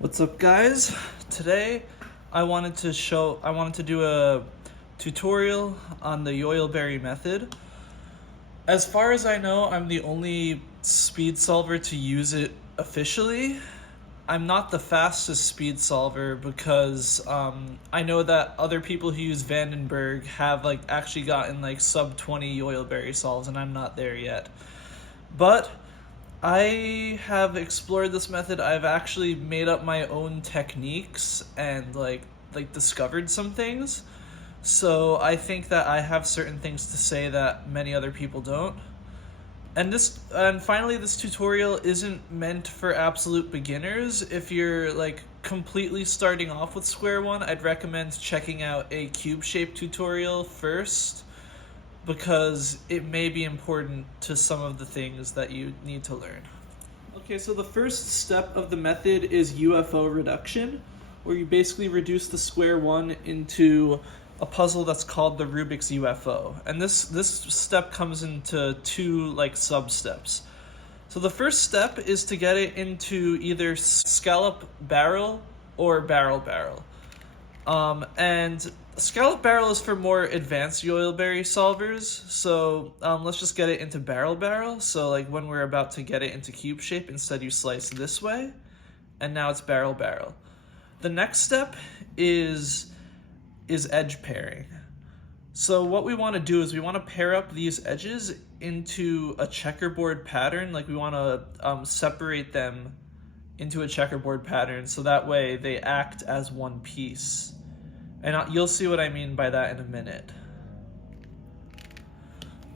What's up, guys? Today I wanted to do a tutorial on the Yoyleberry method. As far as I know, I'm the only speed solver to use it officially. I'm not the fastest speed solver because I know that other people who use Vandenberg have actually gotten sub 20 Yoyleberry solves, and I'm not there yet. But I have explored this method. I've actually made up my own techniques and discovered some things. So I think that I have certain things to say that many other people don't. And finally, this tutorial isn't meant for absolute beginners. If you're completely starting off with square-1, I'd recommend checking out a cube-shape tutorial first, because it may be important to some of the things that you need to learn. Okay, so the first step of the method is UFO reduction, where you basically reduce the square-1 into a puzzle that's called the Rubik's UFO. And this step comes into two sub-steps. So the first step is to get it into either scallop barrel or barrel barrel. And scallop barrel is for more advanced Yoyleberry solvers, so let's just get it into barrel barrel. So when we're about to get it into cube shape, instead you slice this way, and now it's barrel barrel. The next step is edge pairing. So what we want to do is we want to pair up these edges into a checkerboard pattern. We want to separate them into a checkerboard pattern, so that way they act as one piece. And you'll see what I mean by that in a minute.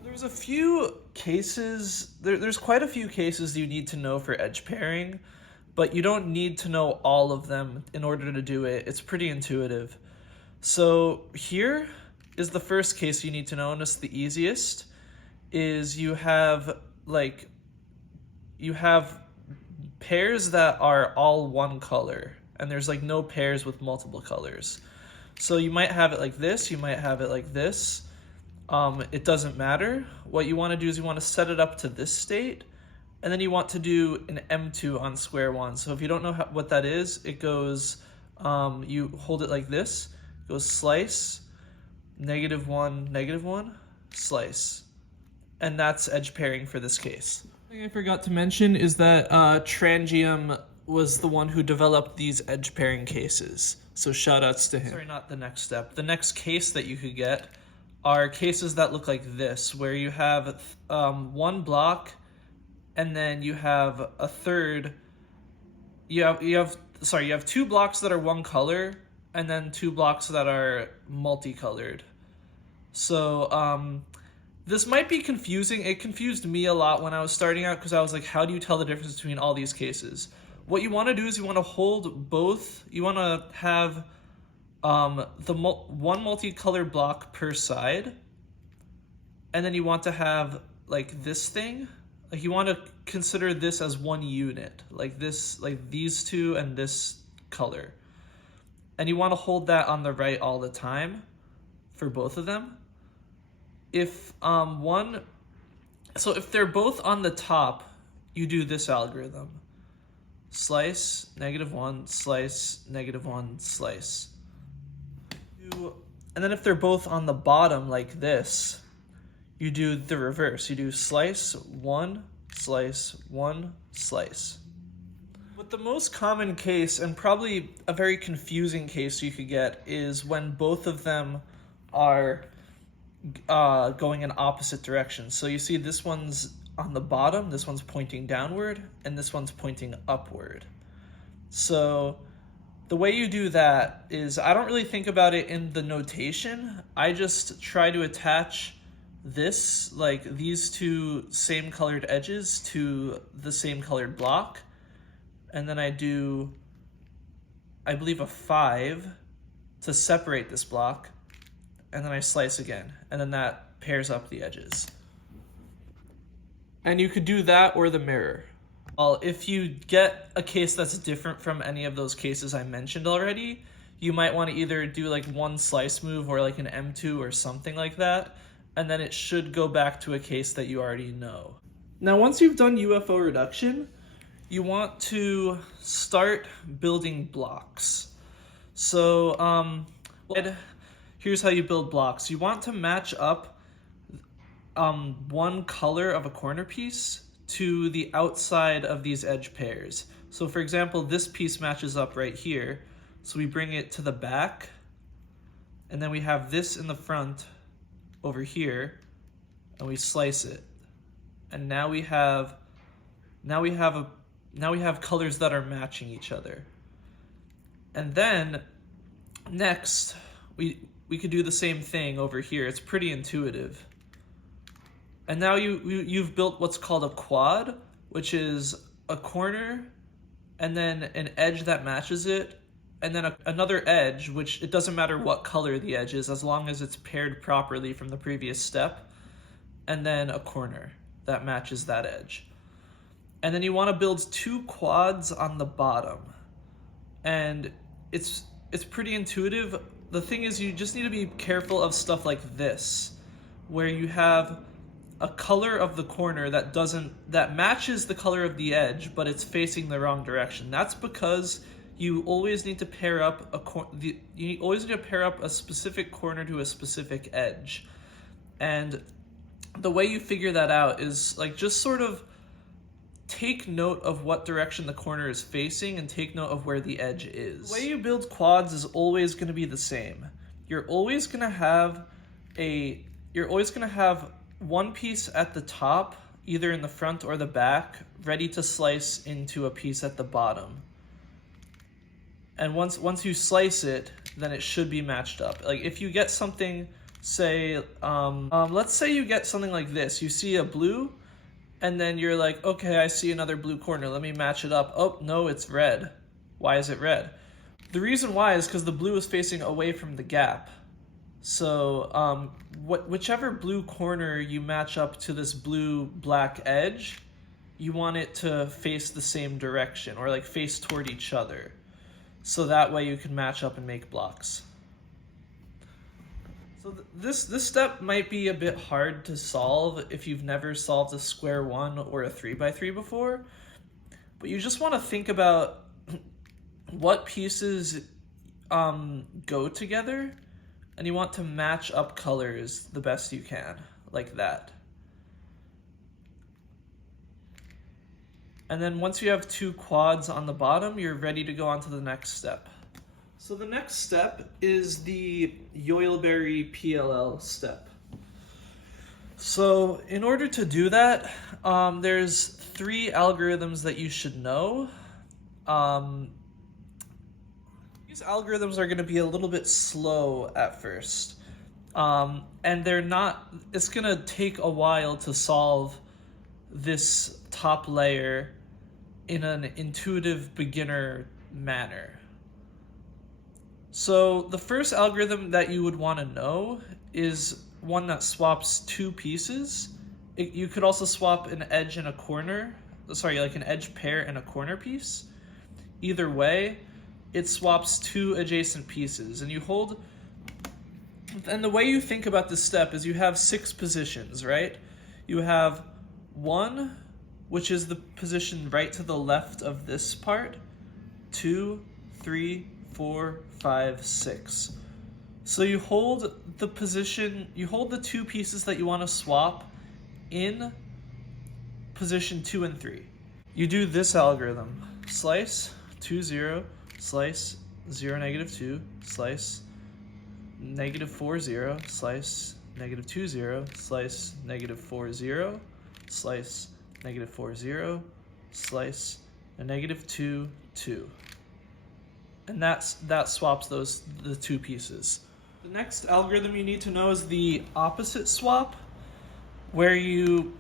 There's a few cases, there's quite a few cases you need to know for edge pairing, but you don't need to know all of them in order to do it. It's pretty intuitive. So here is the first case you need to know, and it's the easiest, is you have pairs that are all one color, and there's no pairs with multiple colors. So you might have it like this, you might have it like this. It doesn't matter. What you want to do is you want to set it up to this state, and then you want to do an M2 on square-1. So if you don't know what that is, it goes, you hold it like this, it goes slice, -1, slice. And that's edge pairing for this case. The thing I forgot to mention is that Trangium was the one who developed these edge pairing cases. So shout outs to him. Sorry, not the next step. The next case that you could get are cases that look like this, where you have one block, and then you have a third. You have two blocks that are one color, and then two blocks that are multicolored. So this might be confusing. It confused me a lot when I was starting out, because I was like, how do you tell the difference between all these cases? What you want to do is you want to hold both. You want to have one multicolored block per side, and then you want to have this thing. You want to consider this as one unit, these two and this color. And you want to hold that on the right all the time for both of them. If if they're both on the top, you do this algorithm. Slice, -1, slice, -1, slice. And then if they're both on the bottom like this, you do the reverse. You do slice, 1, slice, 1, slice. But the most common case, and probably a very confusing case you could get, is when both of them are going in opposite directions. So you see this one's on the bottom, this one's pointing downward, and this one's pointing upward. So the way you do that is, I don't really think about it in the notation. I just try to attach this, these two same colored edges to the same colored block, and then I do, I believe, a 5 to separate this block, and then I slice again, and then that pairs up the edges. And you could do that or the mirror. Well, if you get a case that's different from any of those cases I mentioned already, you might want to either do one slice move or an M2 or something like that, and then it should go back to a case that you already know. Now, once you've done UFO reduction, you want to start building blocks. So here's how you build blocks. You want to match up one color of a corner piece to the outside of these edge pairs. So for example, this piece matches up right here. So we bring it to the back, and then we have this in the front over here, and we slice it. And now we have colors that are matching each other. And then next, we could do the same thing over here. It's pretty intuitive. And now you've built what's called a quad, which is a corner and then an edge that matches it, and then another edge, which it doesn't matter what color the edge is as long as it's paired properly from the previous step, and then a corner that matches that edge. And then you want to build two quads on the bottom. And it's pretty intuitive. The thing is, you just need to be careful of stuff like this, where you have a color of the corner that matches the color of the edge, but it's facing the wrong direction. That's because you always need to pair up a specific corner to a specific edge. And the way you figure that out is like just sort of take note of what direction the corner is facing and take note of where the edge is. The way you build quads is always going to be the same. You're always going to have one piece at the top, either in the front or the back, ready to slice into a piece at the bottom. And once you slice it, then it should be matched up. Like if you get something, say, let's say you get something like this. You see a blue, and then you're like, okay, I see another blue corner. Let me match it up. Oh, no, it's red. Why is it red? The reason why is because the blue is facing away from the gap. So whichever blue corner you match up to this blue-black edge, you want it to face the same direction, or like face toward each other. So that way you can match up and make blocks. So this step might be a bit hard to solve if you've never solved a square 1 or a 3x3 before, but you just want to think about what pieces go together, and you want to match up colors the best you can, like that. And then once you have two quads on the bottom, you're ready to go on to the next step. So the next step is the Yoyleberry PLL step. So in order to do that, there's 3 algorithms that you should know. These algorithms are going to be a little bit slow at first. And it's going to take a while to solve this top layer in an intuitive beginner manner. So the first algorithm that you would want to know is one that swaps 2 pieces. You could also swap an edge and a corner, like an edge pair and a corner piece. Either way, it swaps 2 adjacent pieces, and the way you think about this step is you have 6 positions, right? You have 1, which is the position right to the left of this part, 2, 3, 4, 5, 6. So you hold the 2 pieces that you want to swap in position 2 and 3. You do this algorithm: slice, 2, 0, slice, 0, -2, slice, -4, 0, slice, -2, 0, slice, -4, 0, slice, -4, 0, slice, and -2, 2. And that swaps the 2 pieces. The next algorithm you need to know is the opposite swap, where you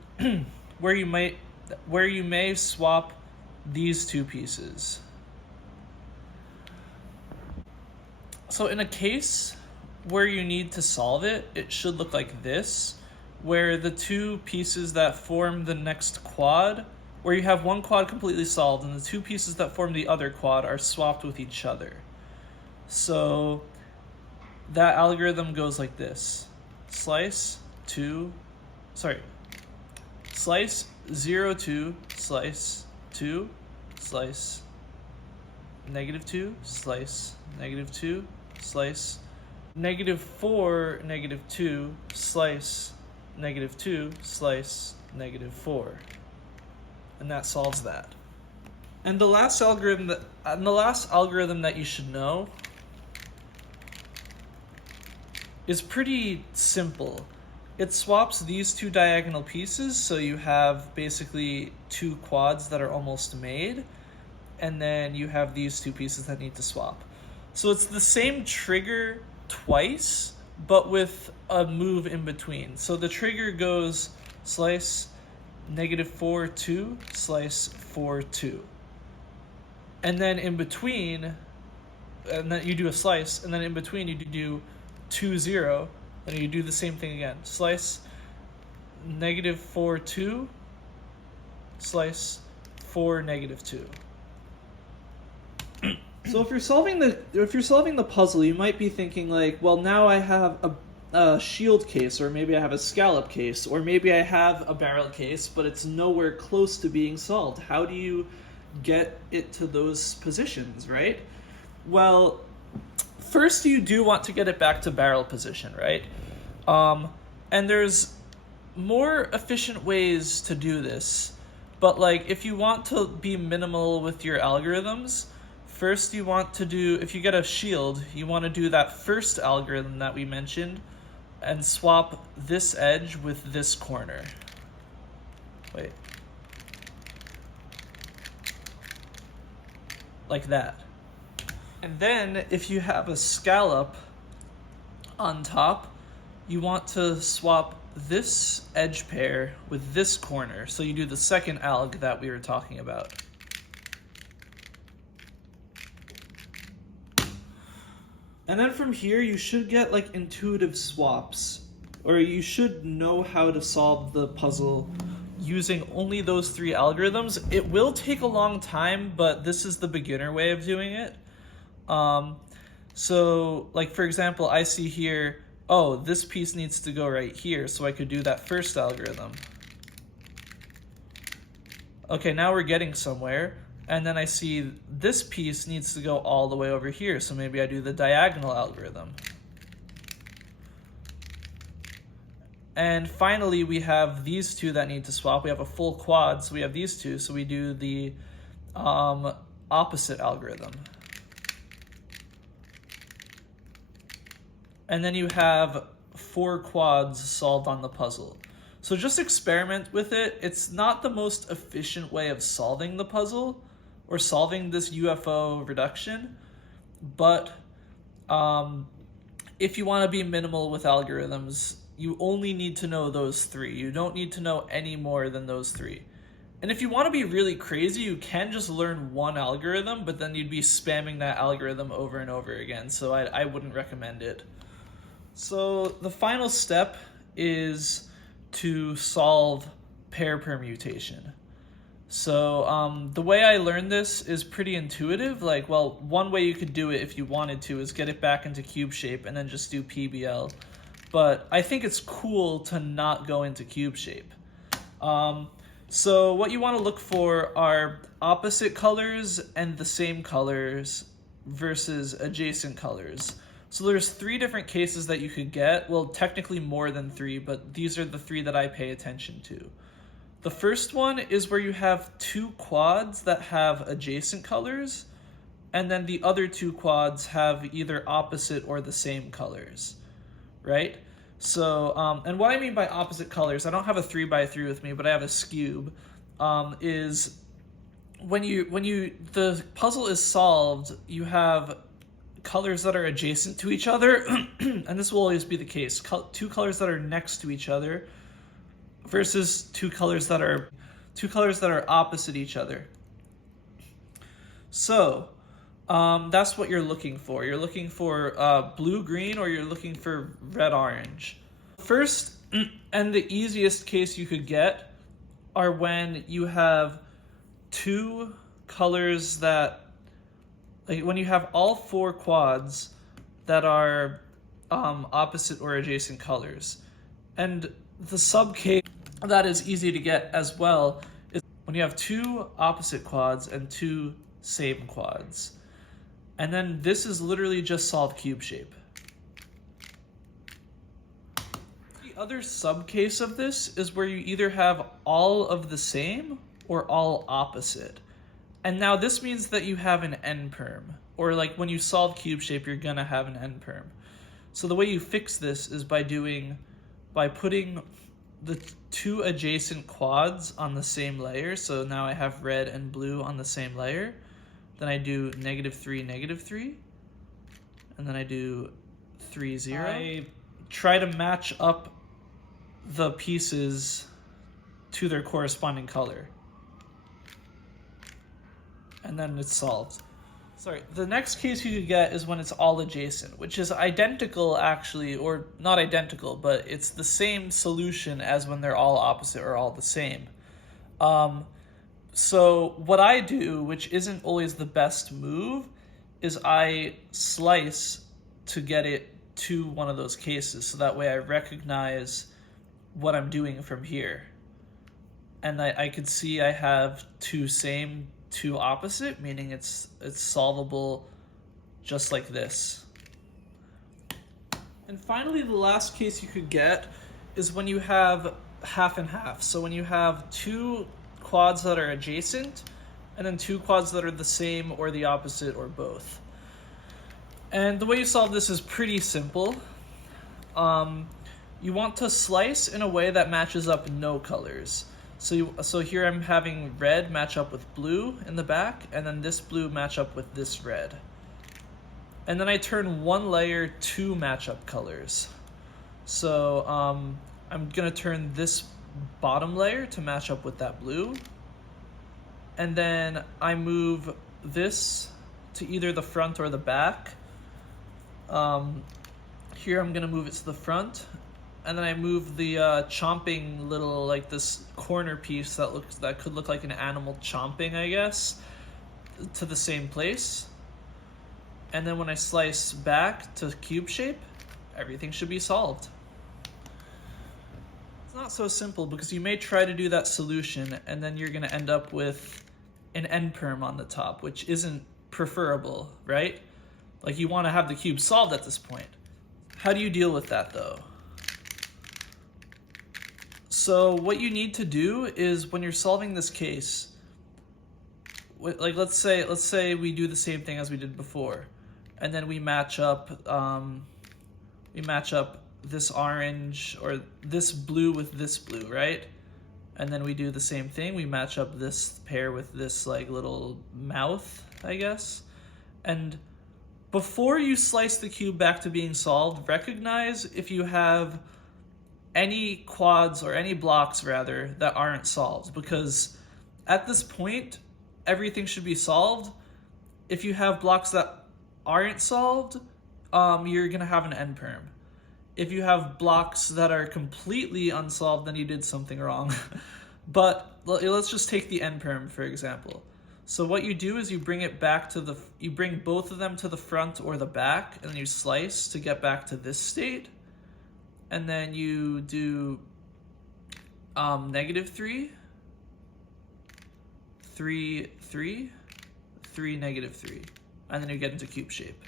may swap these 2 pieces. So in a case where you need to solve it, it should look like this, where the 2 pieces that form the next quad, where you have one quad completely solved and the 2 pieces that form the other quad are swapped with each other. So that algorithm goes like this: slice 0, 2, slice 2, slice, -2, slice, -2, slice, -4, -2, slice, -2, slice, -4. And that solves that. And the last algorithm that you should know is pretty simple. It swaps these two diagonal pieces, so you have basically two quads that are almost made, and then you have these two pieces that need to swap. So it's the same trigger twice, but with a move in between. So the trigger goes slice, -4, 2, slice, 4, 2. And then in between, and then you do a slice, and then in between you do 2, 0, and you do the same thing again. Slice, -4, 2, slice, 4, -2. So if you're solving the puzzle, you might be thinking like, well, now I have a shield case, or maybe I have a scallop case, or maybe I have a barrel case, but it's nowhere close to being solved. How do you get it to those positions, right? Well, first you do want to get it back to barrel position, right? And there's more efficient ways to do this, but like if you want to be minimal with your algorithms, first you want to do, if you get a shield, you want to do that first algorithm that we mentioned and swap this edge with this corner. Wait. Like that. And then if you have a scallop on top, you want to swap this edge pair with this corner. So you do the second alg that we were talking about. And then from here, you should get like intuitive swaps, or you should know how to solve the puzzle using only those three algorithms. It will take a long time, but this is the beginner way of doing it. So like, for example, I see here, oh, this piece needs to go right here, so I could do that first algorithm. Okay, now we're getting somewhere. And then I see this piece needs to go all the way over here, so maybe I do the diagonal algorithm. And finally, we have these two that need to swap. We have a full quad, so we have these two, so we do the opposite algorithm. And then you have 4 quads solved on the puzzle. So just experiment with it. It's not the most efficient way of solving the puzzle, or solving this UFO reduction, but if you want to be minimal with algorithms, you only need to know those 3. You don't need to know any more than those 3. And if you want to be really crazy, you can just learn one algorithm, but then you'd be spamming that algorithm over and over again, so I wouldn't recommend it. So the final step is to solve pair permutation. So the way I learned this is pretty intuitive. Like, well, one way you could do it if you wanted to is get it back into cube shape and then just do PBL. But I think it's cool to not go into cube shape. So what you want to look for are opposite colors and the same colors versus adjacent colors. So there's 3 different cases that you could get. Well, technically more than 3, but these are the 3 that I pay attention to. The first one is where you have 2 quads that have adjacent colors, and then the other 2 quads have either opposite or the same colors, right? So, and what I mean by opposite colors, I don't have a 3x3 with me, but I have a cube, is when the puzzle is solved, you have colors that are adjacent to each other, and this will always be the case, 2 colors that are next to each other, versus 2 colors that are opposite each other. So that's what you're looking for. You're looking for blue-green, or you're looking for red-orange. First, and the easiest case you could get are when you have 2 colors that, like when you have all 4 quads that are opposite or adjacent colors. And the sub case that is easy to get as well is when you have two opposite quads and two same quads. And then this is literally just solve cube shape. The other sub case of this is where you either have all of the same or all opposite. And now this means that you have an n-perm, or like when you solve cube shape, you're gonna have an n-perm. So the way you fix this is by putting the two adjacent quads on the same layer. So now I have red and blue on the same layer. Then I do -3, -3. And then I do 3, 0. I try to match up the pieces to their corresponding color. And then it's solved. Sorry, the next case you could get is when it's all adjacent, which is identical actually, or not identical, but it's the same solution as when they're all opposite or all the same. So what I do, which isn't always the best move, is I slice to get it to one of those cases, so that way I recognize what I'm doing from here. And I could see I have two same, two opposite, meaning it's solvable just like this. And finally, the last case you could get is when you have half and half. So when you have two quads that are adjacent and then two quads that are the same or the opposite or both. And the way you solve this is pretty simple. You want to slice in a way that matches up no colors. So here I'm having red match up with blue in the back, and then this blue match up with this red. And then I turn one layer to match up colors. So I'm gonna turn this bottom layer to match up with that blue. And then I move this to either the front or the back. Here I'm gonna move it to the front. And then I move the chomping little, like this corner piece that could look like an animal chomping, I guess, to the same place. And then when I slice back to cube shape, everything should be solved. It's not so simple because you may try to do that solution and then you're gonna end up with an n-perm on the top, which isn't preferable, right? Like you wanna have the cube solved at this point. How do you deal with that though? So what you need to do is when you're solving this case, like let's say we do the same thing as we did before, and then we match up this orange or this blue with this blue, right? And then we do the same thing. We match up this pair with this like little mouth, I guess. And before you slice the cube back to being solved, recognize if you have any quads or any blocks rather that aren't solved, because at this point everything should be solved. If you have blocks that aren't solved, you're gonna have an n-perm. If you have blocks that are completely unsolved, then you did something wrong. But let's just take the n-perm for example. So what you do is you bring it back to you bring both of them to the front or the back, and then you slice to get back to this state. And then you do -3, 3, 3, 3, -3, and then you get into cube shape.